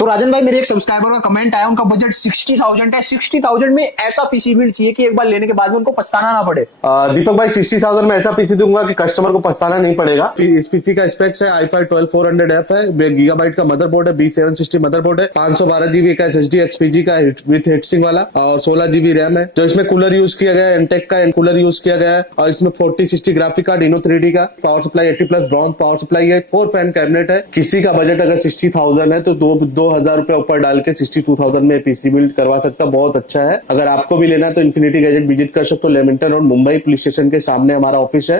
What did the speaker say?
तो राजन भाई, मेरे एक सब्सक्राइबर का कमेंट आया, उनका बजट 60,000 है। 60,000 में ऐसा पीसी बिल्ड चाहिए कि एक बार लेने के बाद में उनको पछताना ना पड़े। दीपक भाई 60,000 में ऐसा पीसी दूंगा कि कस्टमर को पछताना नहीं पड़ेगा। इस पीसी का स्पेक्स है i5 12400F है, गीगाबाइट का मदरबोर्ड है, B760 मदरबोर्ड है, 512 जीबी का SSD XPG का विथ हीटसिंक वाला, और 16 जीबी रैम है। जो इसमें कूलर यूज किया गया है, एंटेक का कूलर यूज किया गया है, और इसमें 4060 ग्राफिक कार्ड, इनो 3D का power supply 80+ bronze power supply है, 4 फैन कैबिनेट है। किसी का बजट अगर 60,000 है तो 2,000 रुपए ऊपर डाल के 62,000 में पीसी बिल्ड करवा सकता, बहुत अच्छा है। अगर आपको भी लेना है तो इन्फिनिटी गैजेट विजिट कर सकते हो। लेमिंगटन और मुंबई पुलिस स्टेशन के सामने हमारा ऑफिस है।